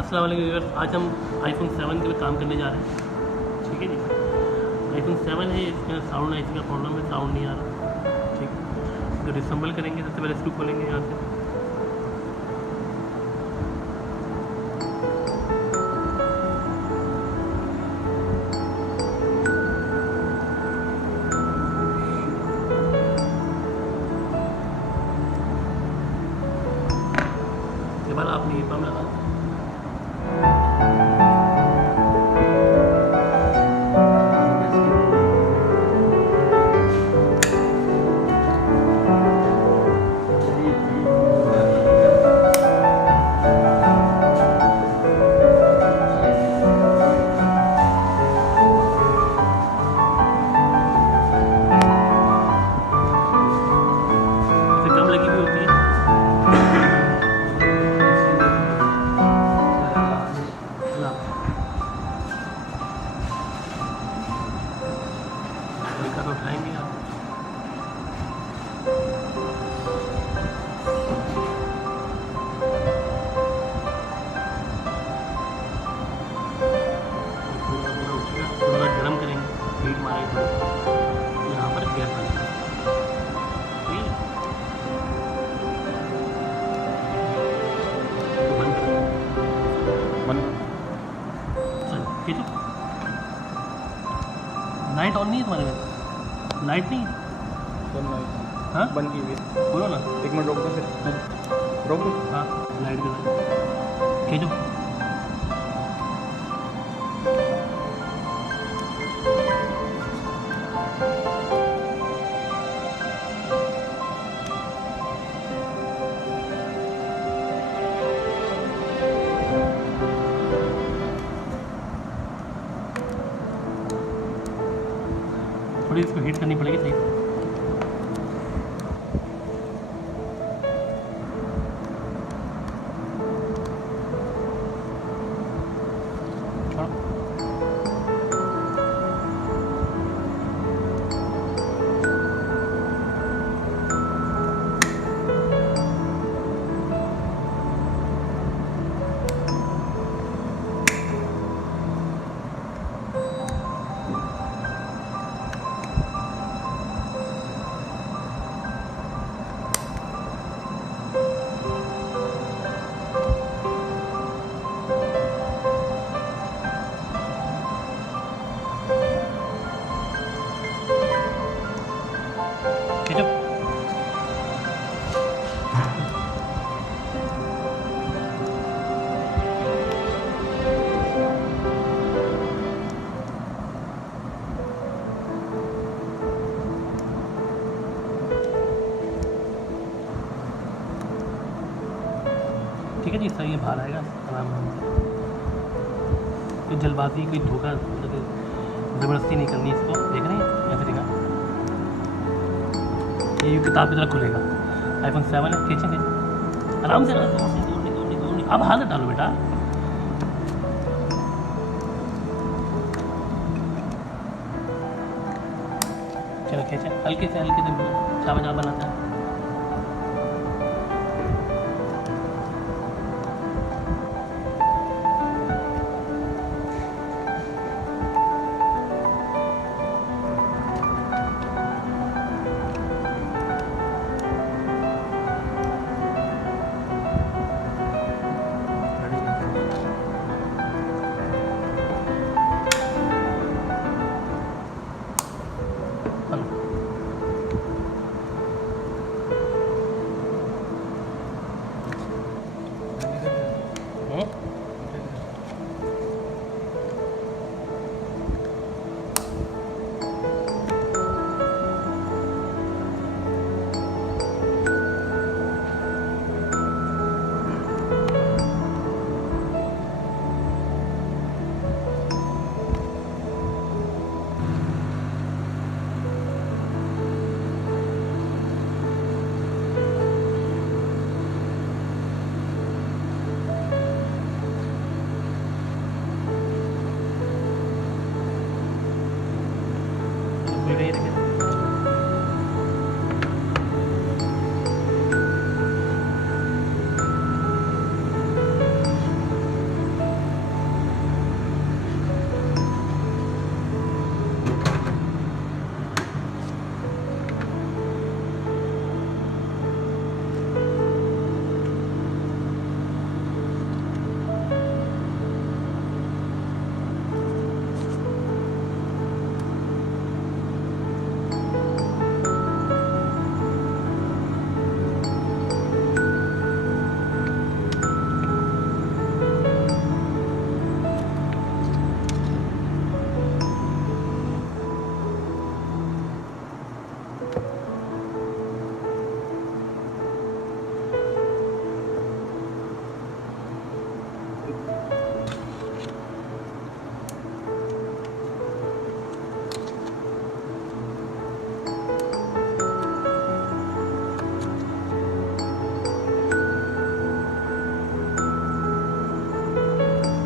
अस्सलाम वालेकुम व्यूअर्स, आज हम आईफोन 7 के काम करने जा रहे हैं। ठीक है जी, आईफोन 7 है, इसमें साउंड आई का प्रॉब्लम है, साउंड नहीं आ रहा। ठीक है, तो डिसम्बल करेंगे। सबसे पहले स्क्रू खोलेंगे यहाँ से। इसके बाद आपने ये पंप लगा कम लगी हुई होती है। हल्का तो उठाएंगे आप। पूरा पूरा उठेगा, थोड़ा गर्म करेंगे, हीट मारेंगे, यहाँ पर गैस आएगा। ठीक है, तो बंद करेंगे। चलो खींचो। लाइट ऑन नहीं है तुम्हारे में? लाइट नहीं है? हाँ बंद की हुई। बोलो ना। 1 मिनट रोक दो, फिर रोक दो। हाँ लाइट के खींचो। थोड़ी इसको हीट करनी पड़ेगी सही से। छोड़ो। खींचो। ठीक है जी, सही है, बाहर आएगा आराम से। कोई जल्दबाजी, कोई धोखा, ज़बरदस्ती नहीं करनी इसको। देख रहे हैं ऐसे दिखा, ये किताब की तरह खुलेगा। आईफोन 7 है, खींचेंगे आराम से। अब हाथ डालो बेटा। चलो खींचे, हल्के से चावा चावा बनाता है।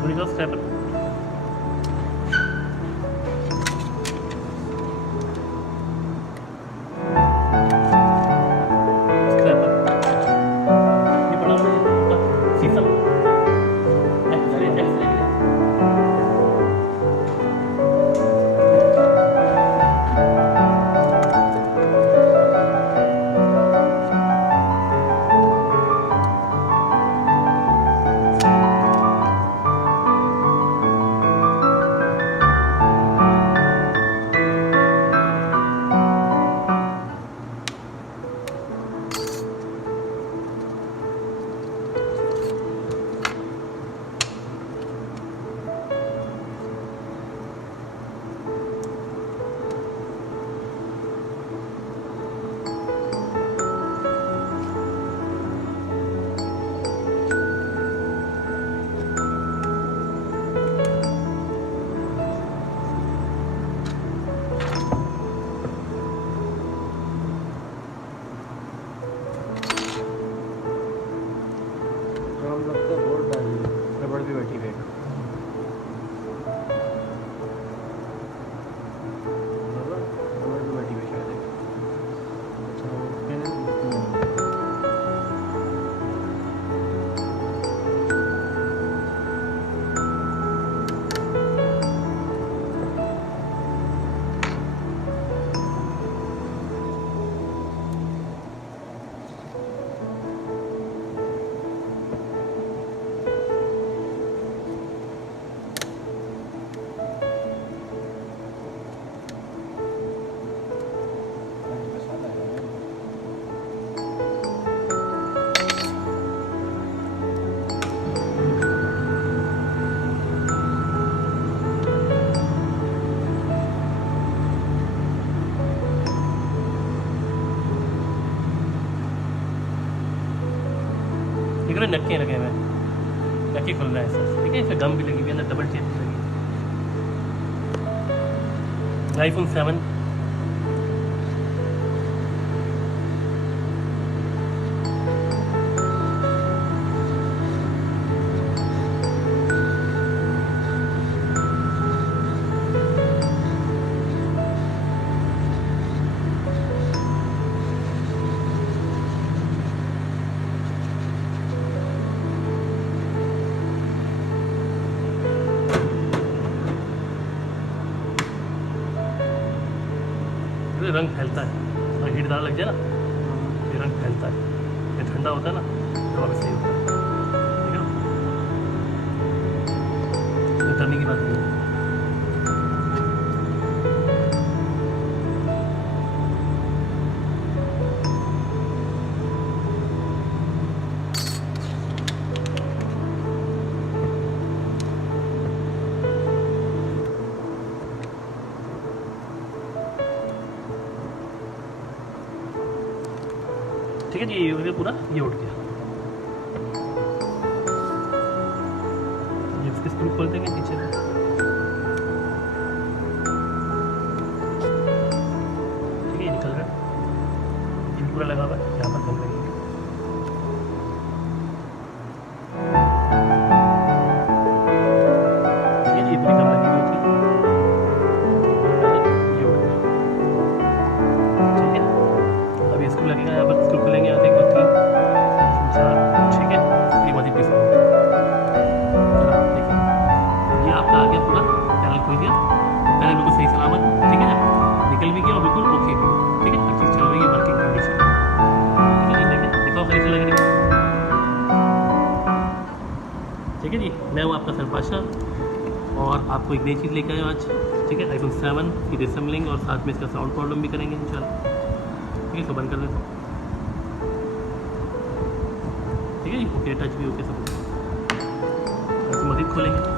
यूनिवर्स स्क्रैपर स्क्रैपर ये पड़ा हुआ है आपका शीशम एक्सरे एक्सरे के लिए जो हम लोग तो बोर्ड डालिए रबड़ भी बैठी हुई है रबड़ रबड़ भी बैठी हुई है शायद तो ठीक है नक्के लगे हुए हैं नक्के खुल रहा है ऐसा ठीक है इसमें गम भी लगी हुई है अंदर डबल टेप भी लगी है आईफोन 7 ये रंग फैलता है और हीट ज़्यादा लग जाए ना ये रंग फैलता है ये ठंडा होता है ना तो वापस सही होता है ठीक है ये करने की बात नहीं है ठीक है जी ये हो गया पूरा ये उठ गया ये इसके स्क्रू खोल देंगे पीछे से ठीक है ये निकल रहा है ये पूरा लगा हुआ है यहाँ पर बंद लगेगा ठीक है जी ये पूरी कम लगी हुई होती है ये उठ गया ठीक है अब ये स्क्रू लगेगा यहाँ पर स्क्रू खुलेंगे यहाँ से 1 2 3 4 ठीक है ये बहुत ही पीस चलो देखिए ये आपका आ गया पूरा चैनल खुल गया पहले बिल्कुल सही सलामत ठीक है निकल भी गया और बिल्कुल ओके भी ठीक है हर चीज़ चल रही है वर्किंग कंडीशन ठीक है जी देखिए दिखाओ सही से लग रही है ठीक है जी मैं हूँ आपका सरपाशा और आपको एक नई चीज़ लेकर आया आज ठीक है आईफोन 7 की रिसेंबलिंग और साथ में इसका साउंड प्रॉब्लम भी करेंगे इंशाल्लाह ठीक है इसको बंद कर देता हूँ ठीक है जी ओके टच भी ओके सब ऐसे मजीद खोलेंगे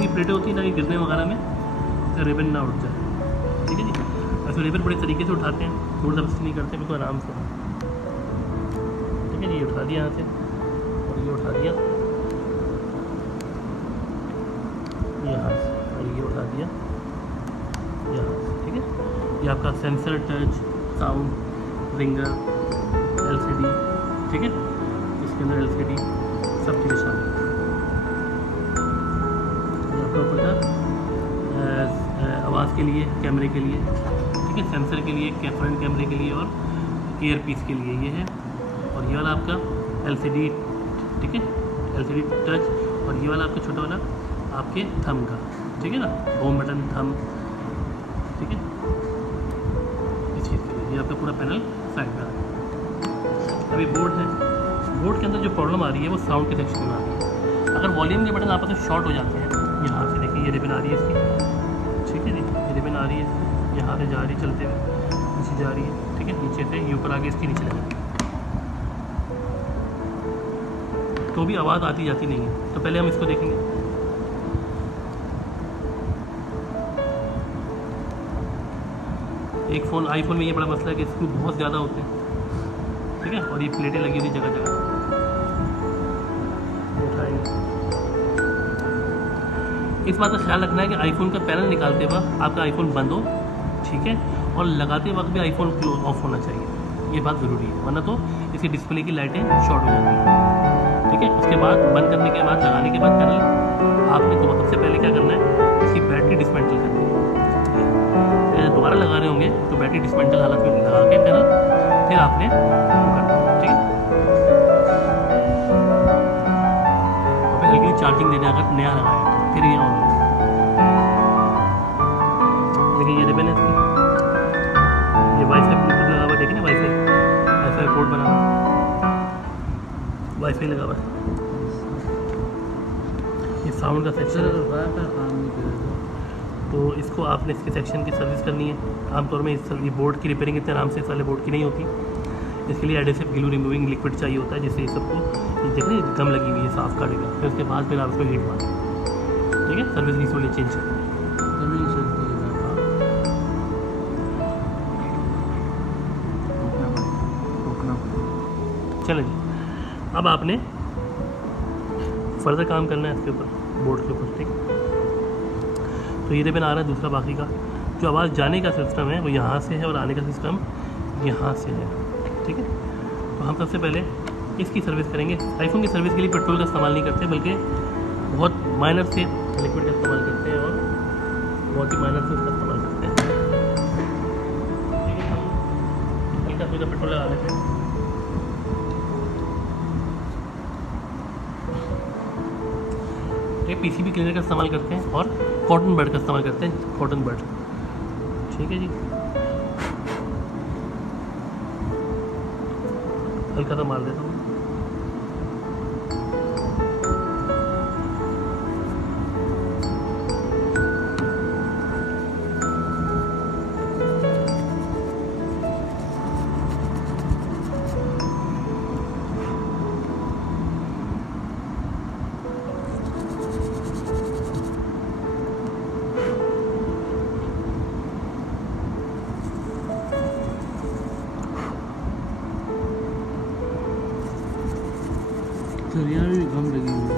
की प्लेटें होती हैं ताकि गिरने वगैरह में रिबन ना उठ जाए, ठीक है जी। ऐसे रिबन बड़े तरीके से उठाते हैं, जोर जबरदस्ती नहीं करते, बिल्कुल आराम से, ठीक है जी। ये उठा दिया यहाँ से और ये उठा दिया यहाँ से और ये उठा दिया यहाँ से, ठीक है। ये आपका sensor, touch, sound, ringer, LCD, ठीक है। इसके अंदर LCD सब चीज़ें शामिल हैं। ये आपका ऊपर का आवाज़ के लिए, कैमरे के लिए, ठीक है, सेंसर के लिए, फ्रंट कैमरे के लिए और ईयर पीस के लिए ये है। और ये वाला आपका LCD, ठीक है, LCD टच। और ये वाला आपका छोटा वाला आपके थंब का, ठीक है ना, होम बटन, थंब, ठीक है, इस चीज़ के लिए। ये आपका पूरा पैनल साइड में आ रहा है। अभी बोर्ड है, बोर्ड के अंदर जो प्रॉब्लम आ रही है वो साउंड के सेक्शन में आ रही है। अगर वॉल्यूम के बटन आपस में शॉर्ट हो जाते हैं, यहाँ से देखिए ये रिबन आ रही है इसकी, ठीक है जी, ये रिबन आ रही है, यहाँ से जा रही है चलते हुए, नीचे जा रही है, ठीक है, नीचे से ये ऊपर आगे इसकी नीचे लगा, तो भी आवाज़ आती जाती नहीं है। तो पहले हम इसको देखेंगे। एक फ़ोन, आईफोन में ये बड़ा मसला है कि स्क्रू बहुत ज़्यादा होते हैं, ठीक है, और ये प्लेटें लगी हुई जगह जगह। उठाएंगे, इस बात का ख्याल रखना है कि आईफोन का पैनल निकालते वक्त आपका आईफोन बंद हो, ठीक है, और लगाते वक्त भी आईफोन क्लोज ऑफ होना चाहिए, ये बात ज़रूरी है, वरना तो इसकी डिस्प्ले की लाइटें शॉर्ट हो जाती हैं, ठीक है। उसके बाद बंद करने के बाद, लगाने के बाद पैनल आपने तो सबसे पहले क्या करना है, इसकी बैटरी डिसमेंटल करनी है। दोबारा लगा रहे होंगे तो बैटरी डिसमेंटल हालत में लगा के पैनल फिर आपने वो करना है, ठीक है। और फिर हल्की चार्जिंग देने अगर नया लगाया तो फिर ये ऑन होगा। देखिए ये रिबन है इसकी, ये वाईफाई ब्लूटूथ लगा हुआ, देखिए ना, वाईफाई पोर्ट बना हुआ, वाईफाई लगा हुआ है। ये साउंड का सेक्शन है, तो इसको आपने इसके सेक्शन की सर्विस करनी है। आमतौर में ये बोर्ड की रिपेयरिंग इतने आराम से इस वाले बोर्ड की नहीं होती, इसके लिए एडेसिव ग्लू रिमूविंग लिक्विड चाहिए होता है, जिससे ये सबको देख रहे हैं गम लगी हुई है साफ काटेगा, फिर उसके बाद फिर आप इसको हीट मारें, ठीक है। सर्विस भी इसको चेंज करें। चलें जी, अब आपने फर्दर काम करना है इसके ऊपर, बोर्ड के ऊपर, ठीक है। तो ये रिबन आ रहा है दूसरा, बाकी का जो आवाज़ जाने का सिस्टम है वो यहाँ से है और आने का सिस्टम यहाँ से है, ठीक है। तो हम सबसे पहले इसकी सर्विस करेंगे। आईफोन की सर्विस के लिए पेट्रोल का इस्तेमाल नहीं करते, बल्कि बहुत माइनर से लिक्विड का इस्तेमाल करते हैं और बहुत ही माइनर से उसका इस्तेमाल करते हैं, ठीक है। हम हल्का फुल्का पेट्रोल लगा लेते हैं। PCB क्लीनर का इस्तेमाल करते हैं और कॉटन बड का इस्तेमाल करते हैं, कॉटन बड, ठीक है जी। हल्का सा मार देता हूँ। सर यहाँ भी घम लगी हुई है,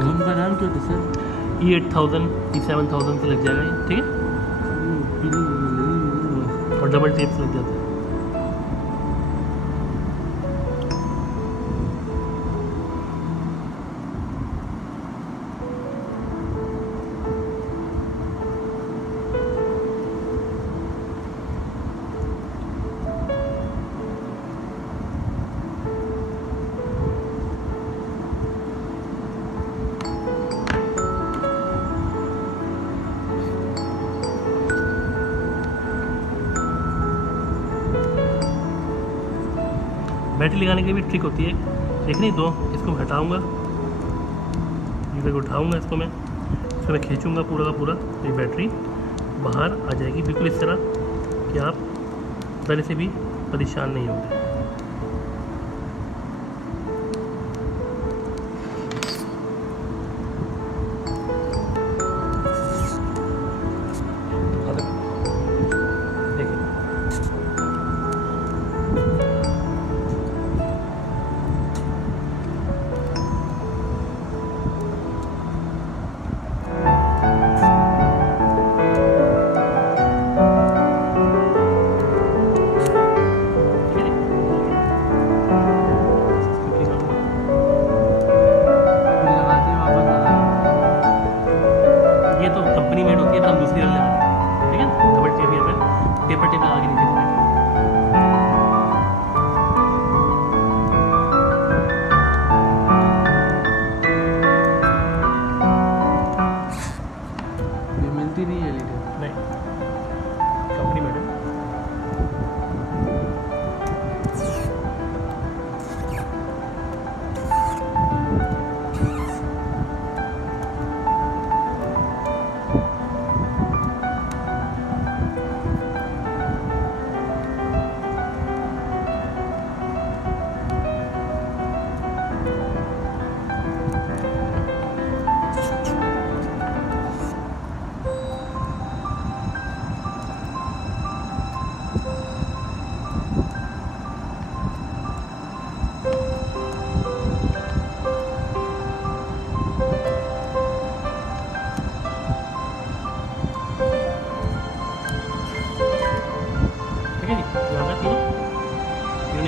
घम का नाम क्या था सर? E8000 E7000 से लग जाएगा ये, ठीक है, और डबल टेप से लग जाता है। बैटरी लगाने की भी ट्रिक होती है, देख नहीं दो, इसको मैं हटाऊँगा, इधर उठाऊँगा, इसको मैं खींचूँगा पूरा का पूरा, तो ये बैटरी बाहर आ जाएगी बिल्कुल इस तरह कि आप ज़रा से भी परेशान नहीं होंगे।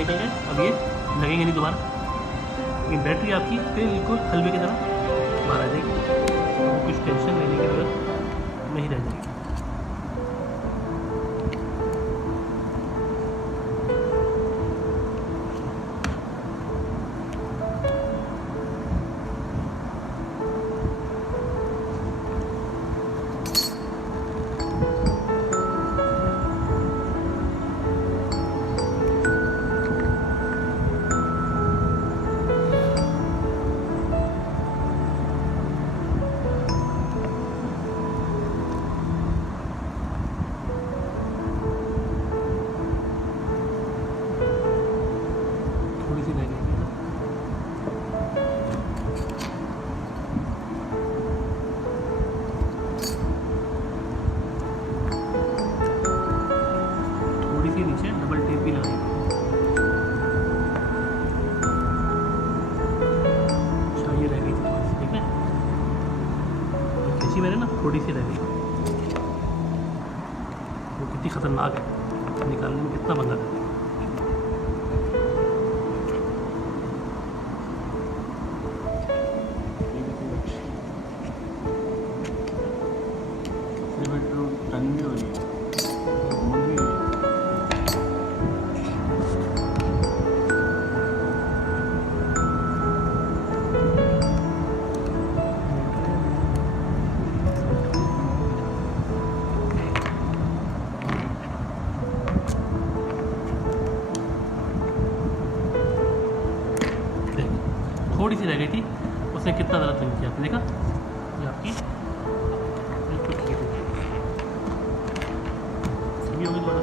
निकल गए, अब ये लगेंगे नहीं दोबारा। लेकिन बैटरी आपकी बिल्कुल हलवे की तरह बाहर आ जाएगी, तो कुछ टेंशन लेने की जरूरत नहीं रह जाएगी। थोड़ी सी रह गई है ना, थोड़ी सी नीचे डबल टेप भी लगाएंगे। अच्छा ये रह गई थी थोड़ी सी, ठीक है, खींची मैंने ना, थोड़ी सी रह गई। वो कितनी खतरनाक है, निकालने में कितना पंगा है। टन भी हो रही है, मोड़ भी है। थोड़ी सी रह गई थी, उसने कितना ज़्यादा तंग किया, आपने देखा। ये आपकी बिल्कुल ठीक है, सही होगी दोबारा।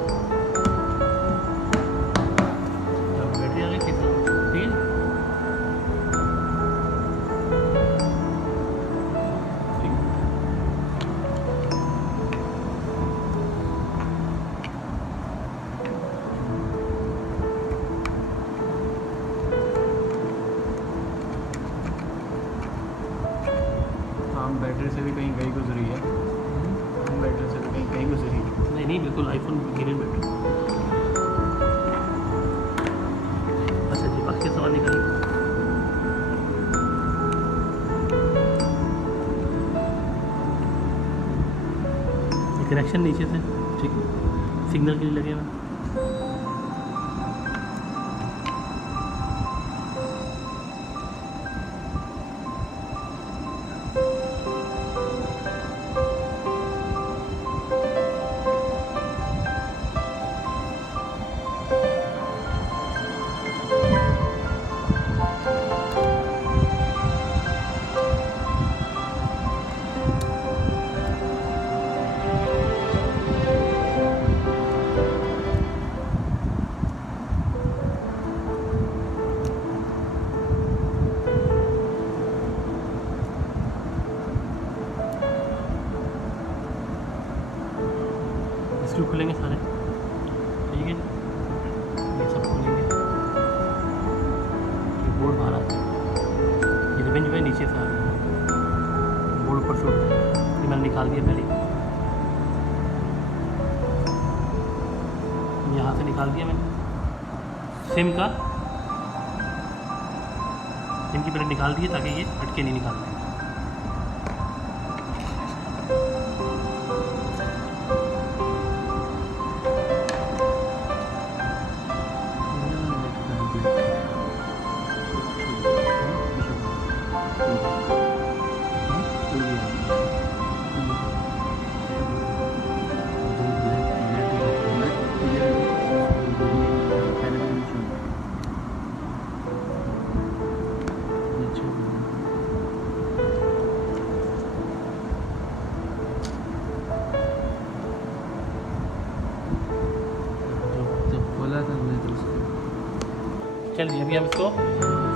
अब बैटरी आ गई ठीक है, ठीक है। हम बैटरी से भी कहीं गई गुजरी है, हम बैटरी से भी कहीं कहीं गुजरी है। नहीं नहीं, बिल्कुल आईफोन गिरे बैटरी। अच्छा जी, बाकी का सामान निकालिए। कनेक्शन नीचे से, ठीक है, सिग्नल के लिए लगे हुए। स्क्रू खुलेंगे सारे, ठीक है, ये सब खुलेंगे। ये बोर्ड बाहर आता है, ये रिबन जो है नीचे से आ रही है, बोर्ड ऊपर से उठ रहा है। ये मैंने निकाल दिया पहले, यहाँ से निकाल दिया मैंने। सिम की पहले निकाल दिए ताकि ये हटके नहीं निकालना है। चलिए अभी हम इसको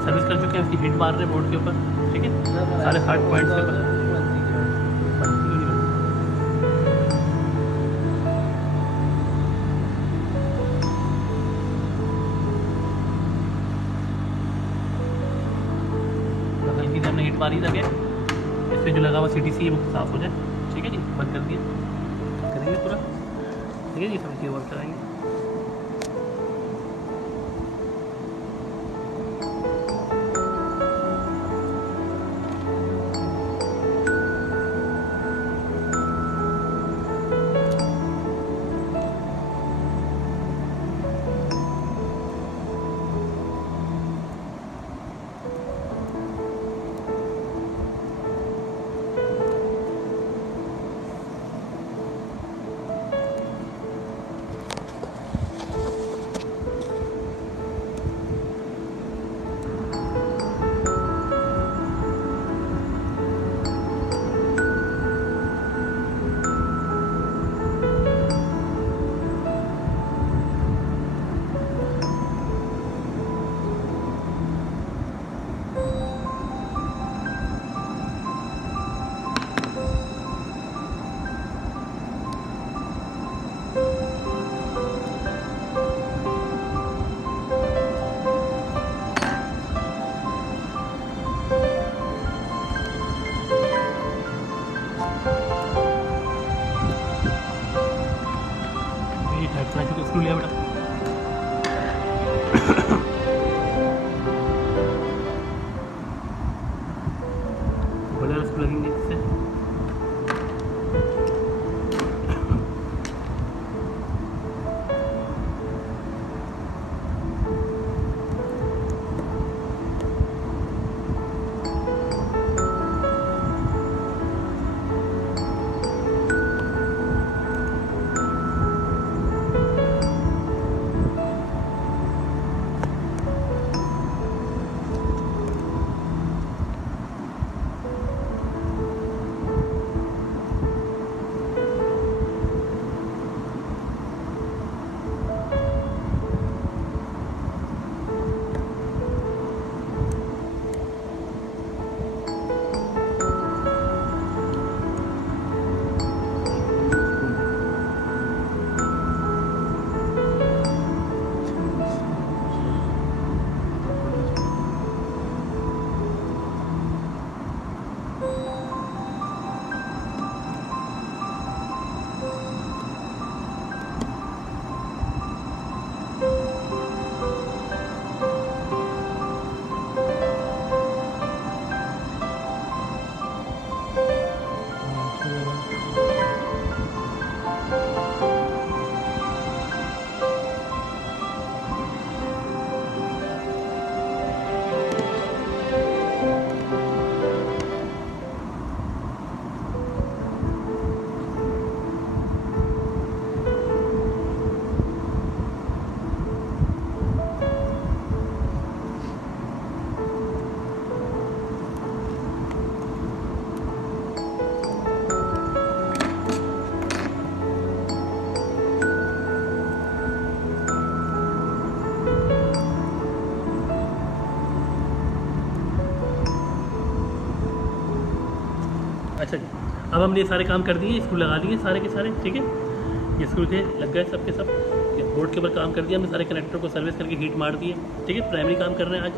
सर्विस कर चुके हैं, इसकी हिट मार रहे हैं बोर्ड के ऊपर, ठीक है, सारे 60 पॉइंट्स के ऊपर। हल्की से हमने हिट मारी ताकि इस पर जो लगा हुआ CTC है वो साफ़ हो जाए, ठीक है जी। बंद कर दिया, करेंगे पूरा, ठीक है जी, सब चीज़ वर्क कराएंगे। अच्छा जी, अब हमने ये सारे काम कर दिए, स्क्रू लगा दिए सारे के सारे, ठीक है। ये स्क्रू थे लग गए सब के सब। ये बोर्ड के ऊपर काम कर दिया हमने, सारे कनेक्टर को सर्विस करके हीट मार दिए, ठीक है। प्राइमरी काम कर रहे हैं आज,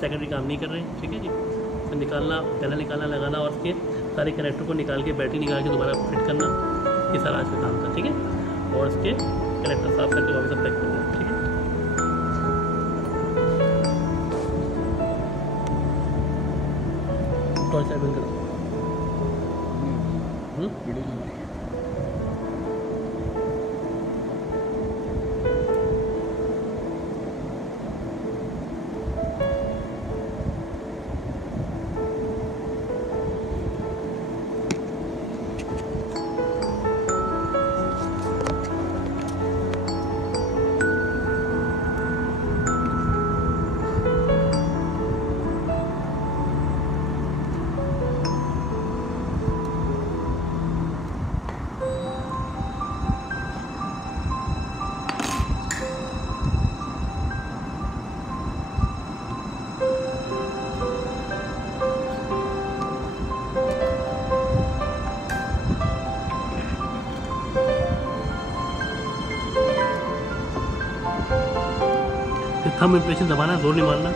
सेकेंडरी काम नहीं कर रहे हैं, ठीक है जी। तो निकालना, पहला निकालना, लगाना और उसके सारे कनेक्टर को निकाल के बैटरी निकाल के दोबारा फिट करना, ये सारा आज का काम था, ठीक है। और उसके कनेक्टर साफ करके वापस पैक कर देना, ठीक है। टॉर्च लाइट बंद कर दो। वीडियो चल रही है। थंब इम्प्रेशन दबाना, जोर नहीं मारना।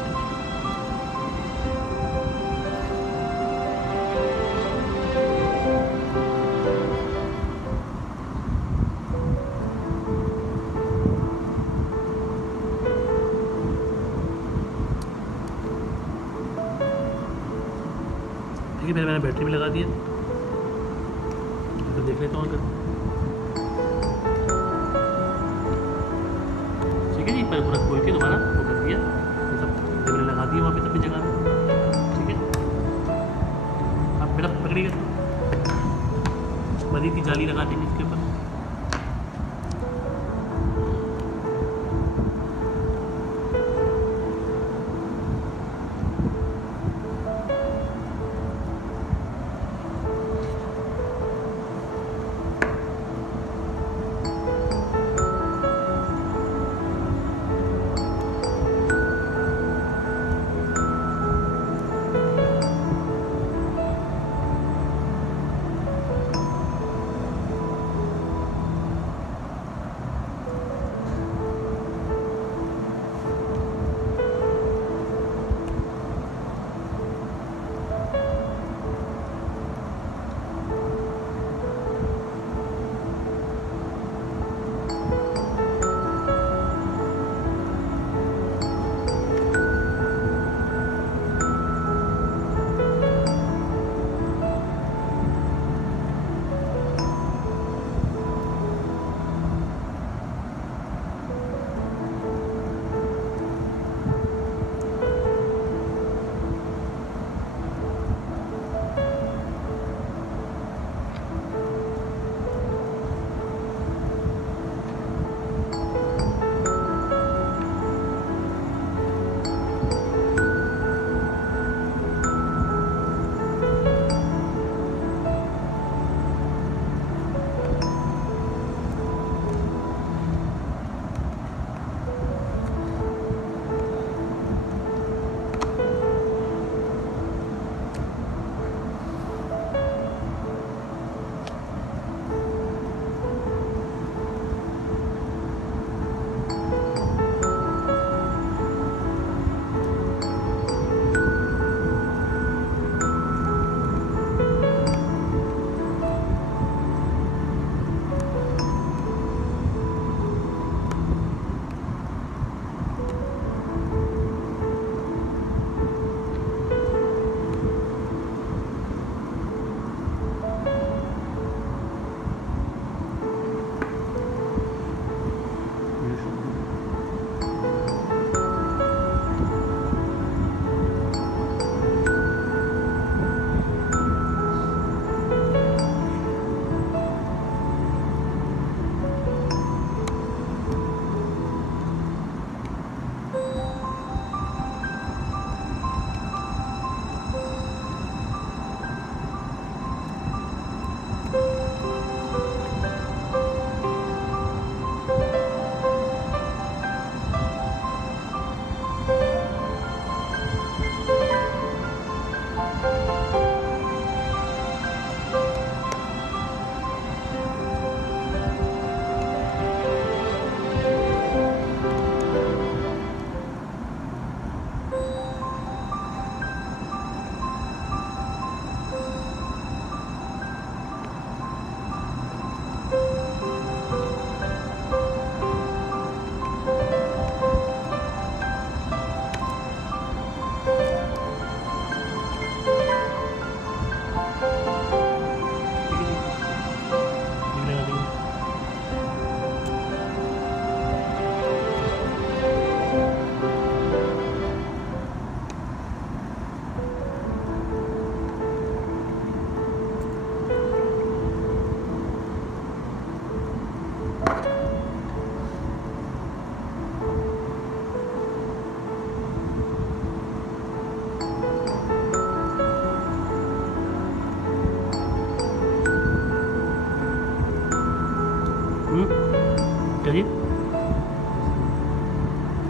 ठीक है, फिर मैंने बैटरी भी लगा दिया, तो देख लेता हूँ अगर, ठीक है जी। पर पूरा खोल के दोबारा वो कर दिया, ये सब जब मैंने लगा दिया वापस अपनी जगह में, ठीक है। अब मेरा पकड़िएगा, मजीद की जाली लगा देंगे इसके ऊपर।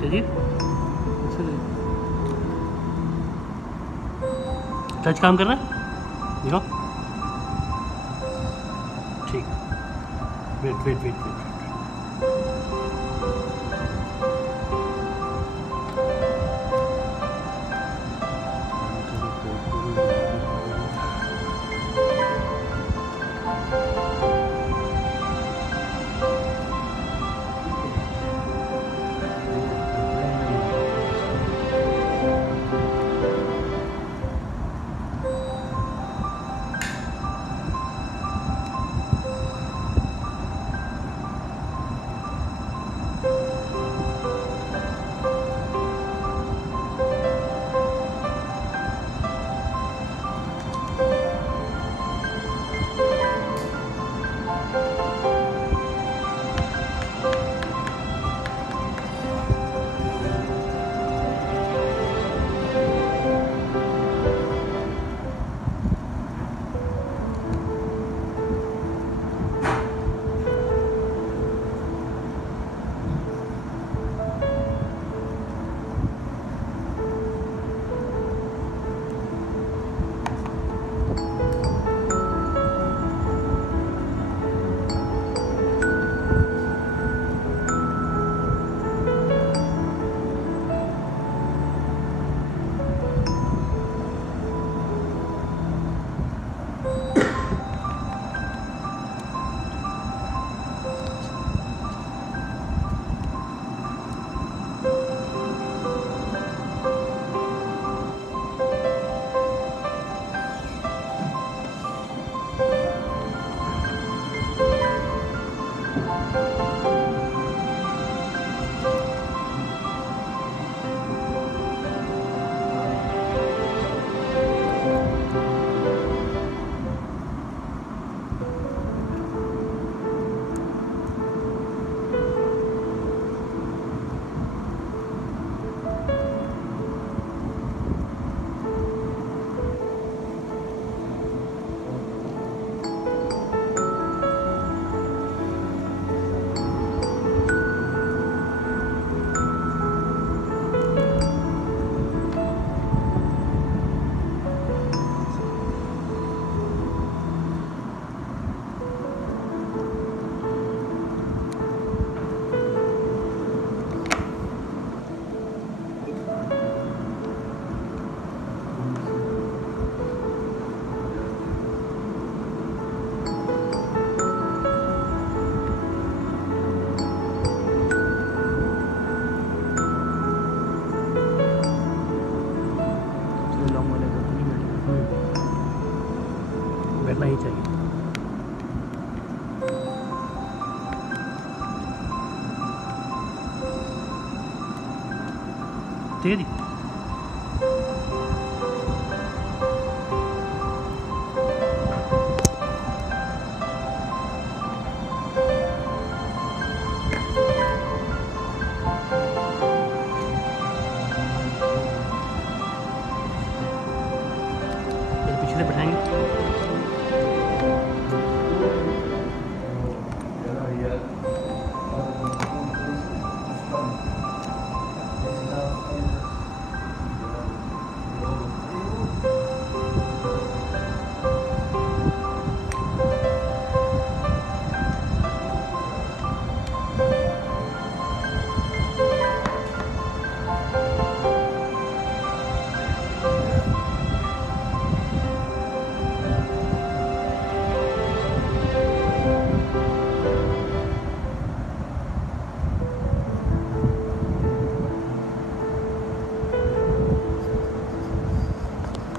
जी टच काम कर रहा है, देखो ठीक। वेट वेट वेट वेट बैठना ही चाहिए। ठीक है जी। पीछे से बैठाएंगे।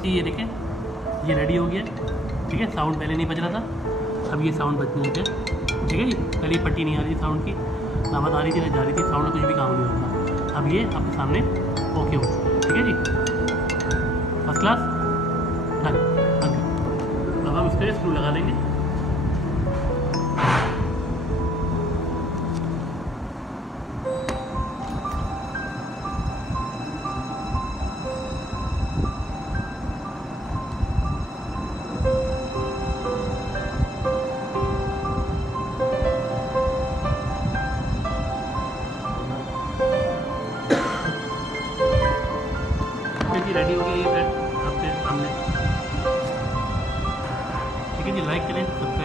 ये देखें, ये रेडी हो गया। ठीक है, साउंड पहले नहीं बज रहा था, अब ये साउंड बजने लगे। ठीक है जी, पहले ये पट्टी नहीं आ रही थी साउंड की, ना बात आ रही थी ना जा रही थी, साउंड कुछ भी काम नहीं होता। अब ये आपके सामने ओके हो चुका है। ठीक है जी, फर्स्ट क्लास डन। अब हम इसका स्क्रू लगा देंगे। जी रेडी हो गई है आपके सामने। ठीक है जी, लाइक करें, सब्सक्राइब